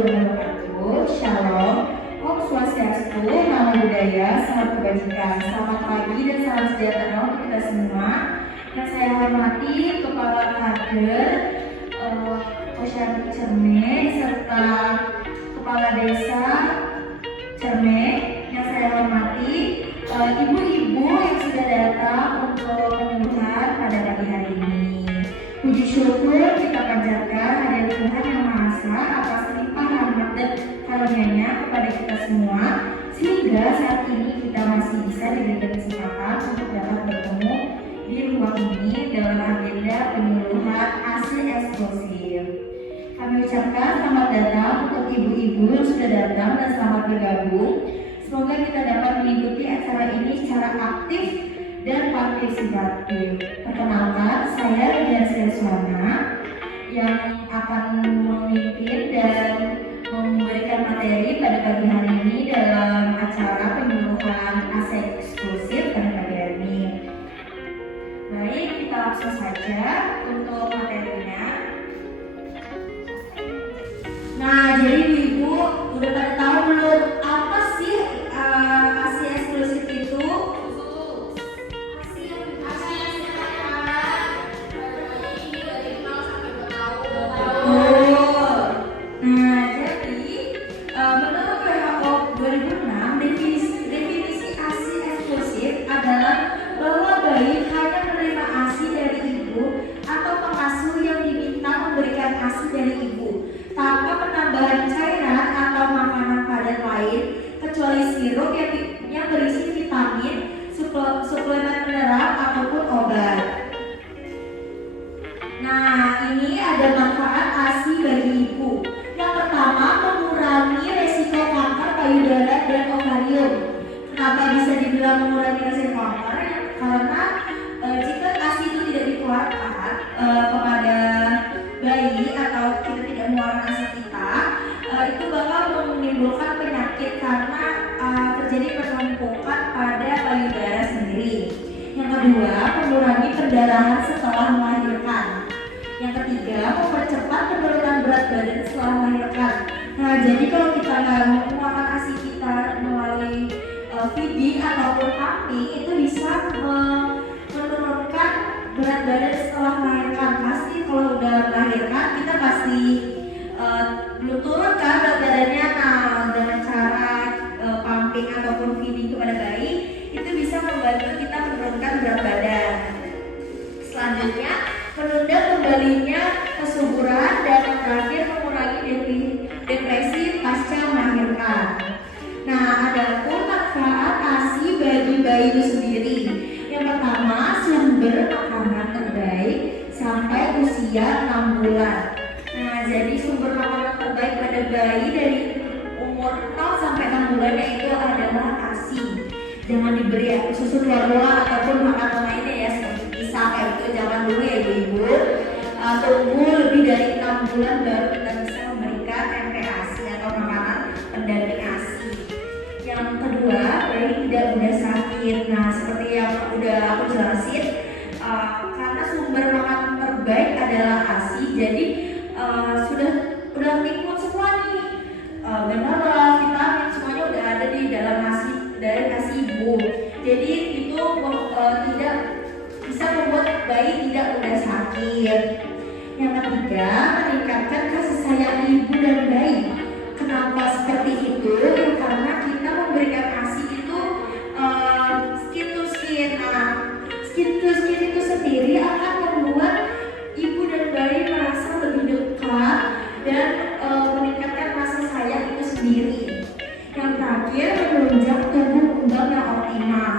warahmatullahi wabarakatuh. Shalom, Om Swastiastu, Namo Buddhaya, salam kebajikan. Selamat pagi dan salam sejahtera untuk kita semua. Yang saya hormati Kepala Kader Posyandu Cerme serta Kepala Desa Cerme. Yang saya hormati ibu-ibu yang sudah datang untuk penyuluhan pada pagi hari ini. Puji syukur kita panjatkan hadirat Tuhan Yang Maha Esa atas limpah rahmat dan karunia-Nya kepada kita semua, sehingga saat ini kita masih bisa diberikan kesempatan untuk dapat bertemu di ruang ini dalam agenda penyuluhan ASI eksklusif. Kami ucapkan selamat datang untuk ibu-ibu yang sudah datang dan selamat bergabung. Semoga kita dapat mengikuti acara ini secara aktif dan partisipatif. Perkenalkan, saya Rian Sreswana yang akan memimpin dan memberikan materi pada pagi hari ini dalam acara penyuluhan ASI eksklusif pada pagi hari ini. Baik, kita langsung saja untuk materinya. Nah, jadi ibu udah pada tahu belum apa sih ASI eksklusif itu? Suplemen mineral ataupun obat. Nah, ini ada manfaat ASI bagi ibu. Yang pertama, mengurangi resiko kanker payudara dan ovarium. Kenapa bisa dibilang mengurangi resiko kanker? Karena jika ASI itu tidak dikeluarkan kepada bayi atau kita tidak mengeluarkan ASI kita, itu bakal menimbulkan penyakit karena terjadi penumpukan pada payudara sendiri. Yang kedua, mengurangi pendarahan setelah melahirkan. Yang ketiga, mempercepat penurunan berat badan setelah melahirkan. Nah, jadi kalau kita nggak mengeluarkan ASI kita melalui feeding ataupun pumping, itu bisa menurunkan berat badan setelah melahirkan. Pasti kalau udah melahirkan kita pasti belum turun kan berat badannya. Nah, dengan cara pumping ataupun feeding kepada bayi itu bisa membantu kita menurunkan berat badan. Selanjutnya, menunda kembalinya kesuburan dan yang terakhir mengurangi depresi pasca melahirkan. Nah, ada pun manfaat ASI bagi bayi itu sendiri. Yang pertama, sumber makanan terbaik sampai usia 6 bulan. Nah, jadi sumber makanan terbaik pada bayi dari umur 0 sampai 6 bulan yaitu adalah ASI. Jangan diberi susu formula ataupun makanan lainnya ya, seperti pisang kayak gitu. Jangan dulu ya ibu-ibu. Tunggu lebih dari 6 bulan baru kita bisa memberikan MPASI atau makanan pendamping ASI. Yang kedua, bayi tidak mudah sakit. Nah, seperti yang udah aku jelasin, karena sumber makanan terbaik adalah ASI, jadi udah timun semua nih, mineral, vitamin semuanya udah ada di dalam ASI dari ASI ibu. Jadi itu tidak bisa membuat bayi tidak mudah sakit. Yang ketiga, meningkatkan kasih sayang ibu dan bayi. Kenapa seperti itu? Karena kita memberikan ASI itu skin to skin. Nah, skin to skin itu sendiri akan membuat ibu dan bayi merasa lebih dekat dan meningkatkan rasa sayang itu sendiri. Yang terakhir, menunjang tumbuh kembang yang optimal.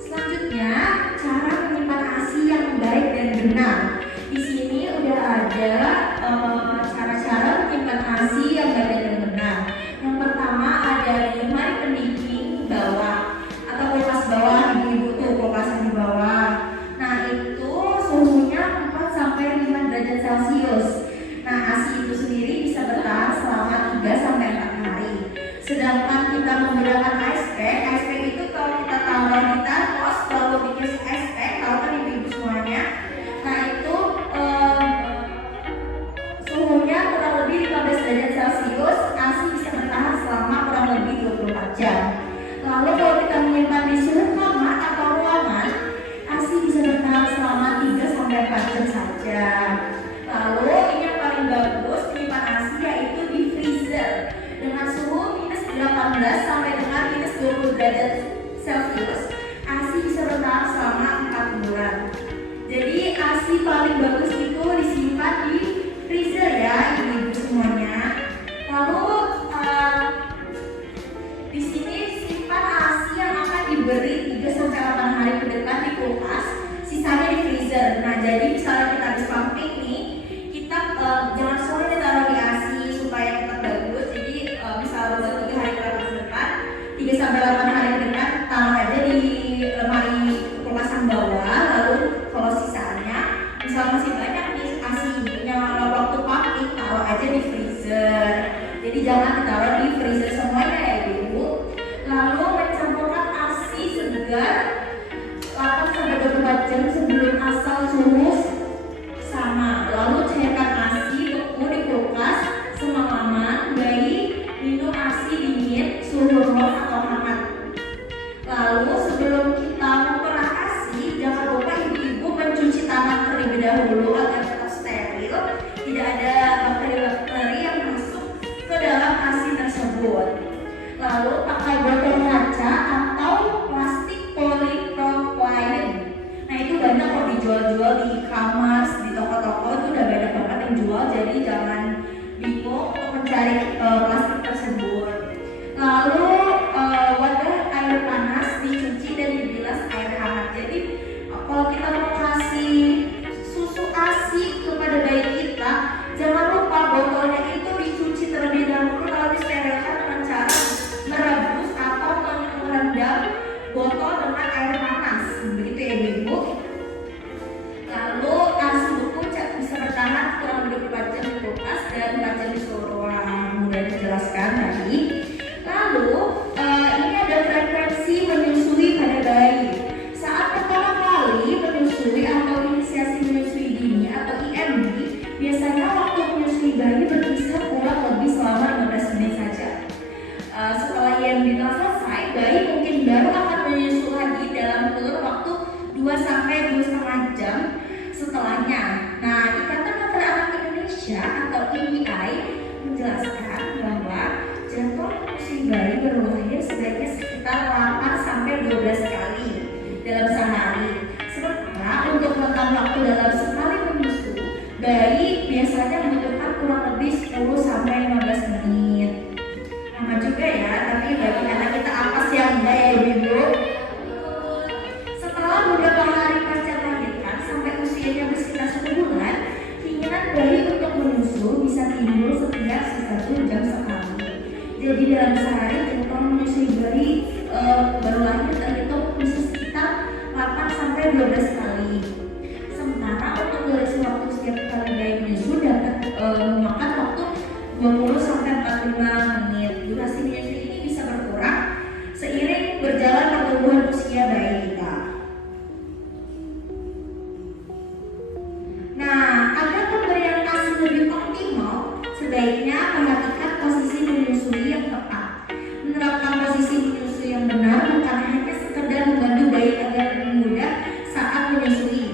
Selanjutnya, cara menyimpan ASI yang baik dan benar. Di sini udah ada cara-cara menyimpan ASI yang baik dan benar. Yang pertama ada lemari pendingin bawah atau kulkas bawah, ibu-ibu tuh kulkas di bawah. Nah, itu suhunya 4 sampai 5 derajat Celcius. Nah, ASI itu sendiri bisa bertahan selama 3 sampai 4 hari. Sedangkan kita menggunakan ice pack itu kalau kita taruh di termos lalu bikin ice pack, tahu kan ibu-ibu semuanya. Nah, itu suhunya derajat Celcius, ASI bisa bertahan selama 4 bulan. Jadi ASI paling bagus itu disimpan di freezer ya ibu-ibu semuanya. Lalu di sini simpan ASI yang akan diberi 3-8 hari ke depan di kulkas, sisanya di freezer. Nah, jadi misalnya kita habis pumping nih, kita jangan sore ditaruh di ASI supaya tetap bagus. Jadi misalnya 3 hari ke depan, 3-8 hari ke depan, taruh aja di lemari kulkas yang bawah. Lalu kalau sisanya, misalnya masih banyak nih ASI-nya waktu pumping, taruh aja di freezer. Jadi jangan ditaruh di freezer semuanya ya ibu. Lalu mencampurkan ASI segar 8-24 jam sebelum asal suhu sama. Lalu cairkan ASI beku di kulkas semalaman. Bayi minum ASI dingin, suhu ruang atau hangat. Lalu sebelum kita memperah ASI, jangan lupa ibu-ibu mencuci tangan terlebih dahulu agar tetap steril, tidak ada bakteri-bakteri yang masuk ke dalam ASI tersebut. Lalu pakai botol kaca atau plastik polypropylene. Nah, itu banyak kok dijual-jual di e-commerce, di toko-toko itu udah banyak banget yang jual. Jadi jangan bingung untuk mencari plastik tersebut. Lalu wadah air panas dicuci dan dibilas air hangat. Jadi kalau kita mau kasih susu ASI kepada bayi kita, jangan lupa botolnya itu dicuci terlebih dahulu, lalu disterilkan dengan cara merebus atau merendam botol dengan air panas. Begitu ya ibu. Lalu ASI beku bisa bertahan kurang lebih 24 jam di kulkas dan 4 jam di suhu ruang. Mudah dijelaskan tadi. Lalu ini ada frekuensi menyusui pada bayi. Saat pertama kali menyusui atau inisiasi menyusui dini atau IMD, biasanya waktu menyusui bayi berkisar kurang lebih selama 15 menit saja. Setelah IMD selesai, bayi mungkin baru akan menyusu lagi dalam kurun waktu 2-2,5 jam setelahnya. Nah, Ikatan Dokter Anak Indonesia atau IDI menjelaskan bahwa jadwal menyusui bayi baru lahir sebaiknya sekitar 8-12 kali dalam sehari. Sementara untuk rentang waktu dalam sekali menyusu, bayi biasanya membutuhkan kurang lebih 10-15 menit. Lama juga ya, tapi bagi anak kita apa sih yang enggak ya ibu? Setelah beberapa hari pasca melahirkan sampai usianya sekitar 1 bulan, keinginan bayi untuk menyusu bisa timbul setiap 1 jam sekali. Jadi dalam sehari jadwal menyusui bayi baru lahir terhitung bisa sekitar 8-12 kali. Sementara untuk durasi waktu setiap kali bayi menyusu dapat memakan waktu 20-45 menit. Durasi menyusui ini bisa berkurang seiring berjalan pertumbuhan usia bayi kita. Nah, agar pemberian ASI lebih optimal, sebaiknya perhatikan posisi menyusui yang tepat. Menerapkan posisi menyusui yang benar bukan hanya sekedar membantu bayi agar lebih mudah saat menyusui.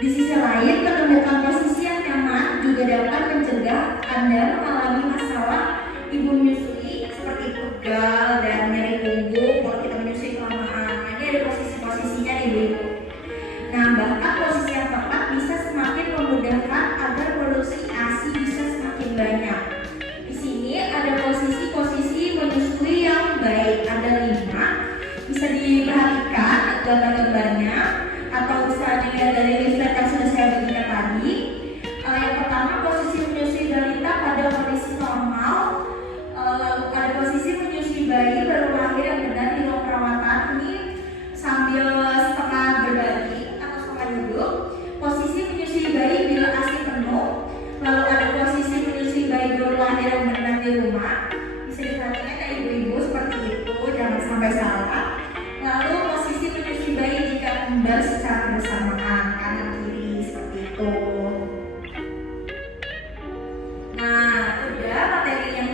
Di sisi lain, menemukan posisi yang nyaman juga dapat mencegah Anda mengalami masalah ibu menyusui seperti pegal dan nyeri punggung kalau kita menyusui kelamaan. Ini ada posisi-posisinya ibu. Nah, bahkan posisi yang tepat bisa semakin memudahkan agar produksi ASI bisa semakin banyak. Di sini ada posisi-posisi menyusui yang baik, ada 5. Bisa diperhatikan gambar-gambarnya atau bisa dilihat dari leaflet yang sudah saya bagikan tadi. Yang pertama, posisi menyusui balita pada kondisi normal. Lalu ada posisi menyusui bayi baru lahir yang benar di ruang perawatan, ini sambil setengah berbagi atau setengah duduk. Posisi menyusui bayi bila ASI penuh. Lalu ada posisi menyusui bayi baru lahir yang benar di rumah. Bisa diperhatikan ya ibu-ibu seperti itu, jangan sampai salah. Lalu posisi menyusui bayi jika kembar secara bersamaan kanan kiri seperti itu. Nah, udah materi yang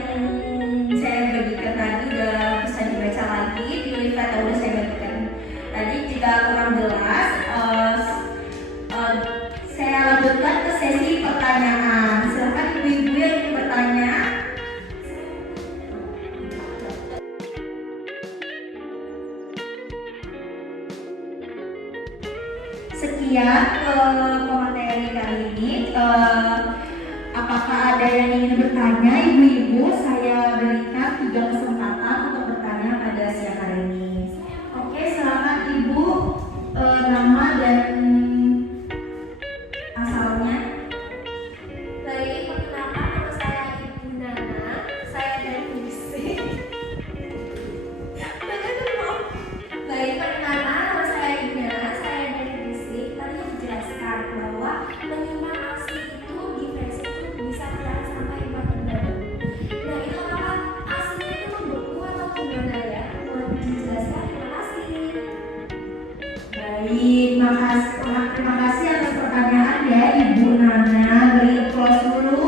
saya bagikan tadi udah bisa dibaca lagi di leaflet yang udah saya bagikan tadi. Jika kurang jelas, saya lanjutkan ke sesi pertanyaan. Silakan ibu-ibu yang ingin bertanya Sekian pemateri kali ini. Apakah ada yang ingin bertanya, ibu-ibu? Saya berikan 3 kesempatan untuk bertanya pada siang hari ini. Oke, silakan ibu, nama dan asalnya. Baik, perkenalkan nama saya Ibu Nana. Saya dari Fisik. Baik, perkenalkan nama saya Ibu Nana. Saya dari Fisik. Tadi dijelaskan bahwa penyimpan ASI itu di versi itu bisa bertahan sampai 4 bulan. Nah, itu apakah ASInya itu membeku atau gimana ya? Mohon dijelaskan. Terima kasih. Baik, terima kasih atas pertanyaan ya Ibu Nana. Beri applause dulu.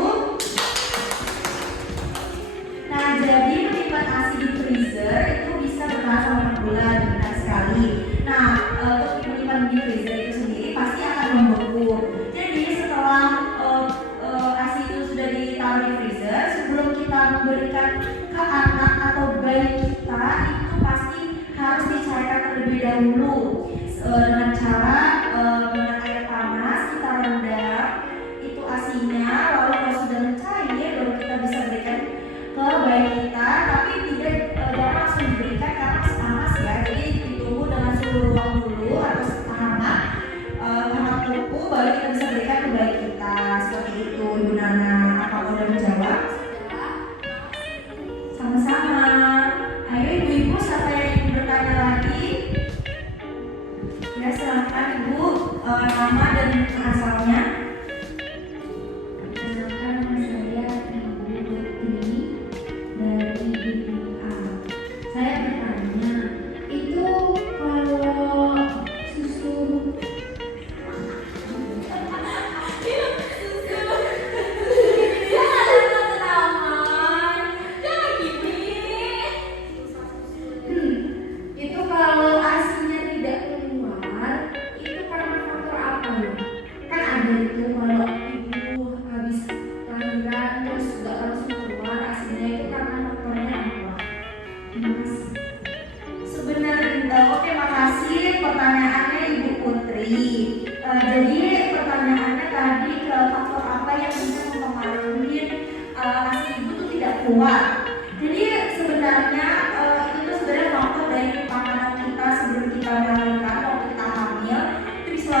Nah, jadi menyimpan ASI di freezer itu bisa bertahan selama 4 bulan, benar sekali. Nah, untuk menyimpan di freezer itu sendiri pasti akan membeku. Jadi setelah ASI itu sudah ditaruh di freezer, sebelum kita memberikan ke anak atau bayi kita, itu pasti harus dicairkan terlebih dahulu dengan cara dengan air panas kita rendam itu ASINya, lalu kalau sudah mencair baru kita bisa berikan ke bayi kita, tapi tidak jangan langsung diberikan karena masih panas ya. Jadi ditunggu dengan suhu ruang dulu atau hangat beku baru kita bisa berikan ke bayi kita. Seperti itu Ibu Nana. Apakah sudah menjawab? Sama-sama. Ayo ibu-ibu, siapa yang ingin bertanya lagi? Ya, silakan Ibu, nama dan asalnya. Perkenalkan nama saya Ibu Putri dari BPA. Saya bertanya, itu kalau susu itu kalau ASINya tidak keluar, itu karena faktor apa ya? Kan ada itu kalau ibu habis lahiran terus nggak langsung keluar ASINya, itu karena faktornya apa? Terima kasih. Sebenarnya, oke, makasih pertanyaannya Ibu Putri. Jadi pertanyaannya tadi ke faktor apa yang bisa mempengaruhi ASI ibu itu tidak kuat. Jadi sebenarnya itu tuh sebenarnya faktor dari makanan kita sebelum kita melahirkan, waktu kita hamil itu bisa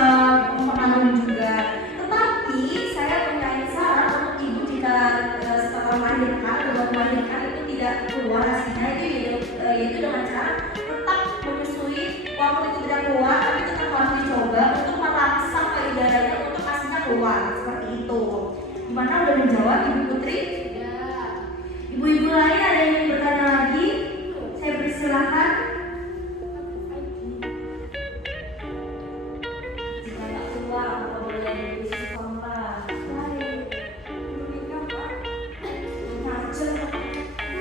mempengaruhi juga. Tetapi saya punya saran untuk ibu jika setelah melahirkan, sebelum melahirkan itu tidak keluar ASINya, yaitu dengan cara tetap menyusui walaupun itu tidak keluar, tapi tetap harus dicoba untuk merangsang payudaranya untuk ASINya keluar, seperti itu. Gimana, udah menjawab Ibu Putri? Ya. Ibu-ibu lain ada yang ingin bertanya lagi? Saya persilahkan. Jika nggak keluar, apa boleh diisi formula? Baik. Menikah Pak. Macet.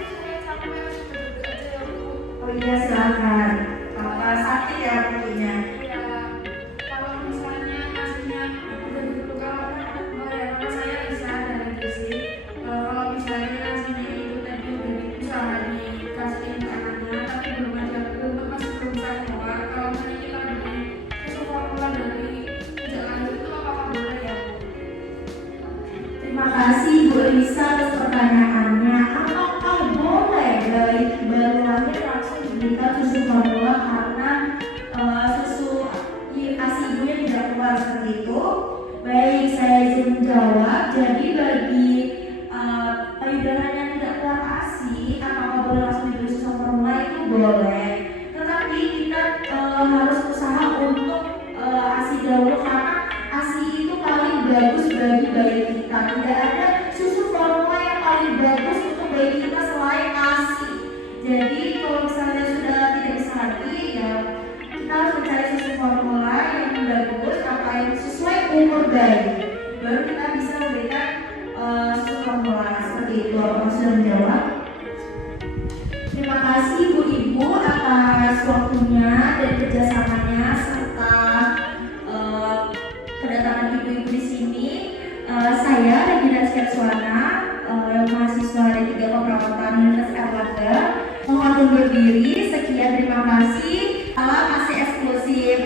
Saya capek, duduk aja ya Bu. Oh iya, silakan. Bapak sakit ya mungkinnya. Ya, kalau misalnya aslinya udah dulu kalau ya nama saya Lisa dari Fisik. Kalau misalnya aslinya itu tadi udah berusaha dikasihin ke anaknya, tapi masih belum bisa keluar. Kalau misalnya kita beli susu formula dari sejak lahir itu apakah boleh ya Bu? Terima kasih Bu Lisa atas pertanyaannya. Apakah boleh bayi baru lahir langsung diberikan susu formula karena susu ASI ibunya tidak keluar seperti itu? Baik, saya izin menjawab. Jadi bagi payudara yang tidak keluar ASI, apakah boleh langsung diberi susu formula? Itu boleh. Tetapi kita harus usaha untuk ASI dahulu karena ASI itu paling bagus bagi bayi kita. Tidak ada susu formula yang paling bagus untuk bayi kita selain ASI. Jadi kalau misalnya sudah tidak bisa lagi, ya kita harus mencari susu formula yang bagus, apa yang sesuai umur bayi. Baru kita bisa memberikan susu formula seperti itu. Apakah sudah menjawab? Terima kasih ibu-ibu atas waktunya dan kerjasamanya serta kedatangan ibu-ibu di sini. Saya Regina Sketswana, mahasiswa D3 Keperawatan Universitas Erlangga, mohon undur diri. Sekian, terima kasih. Salam ASI eksklusif.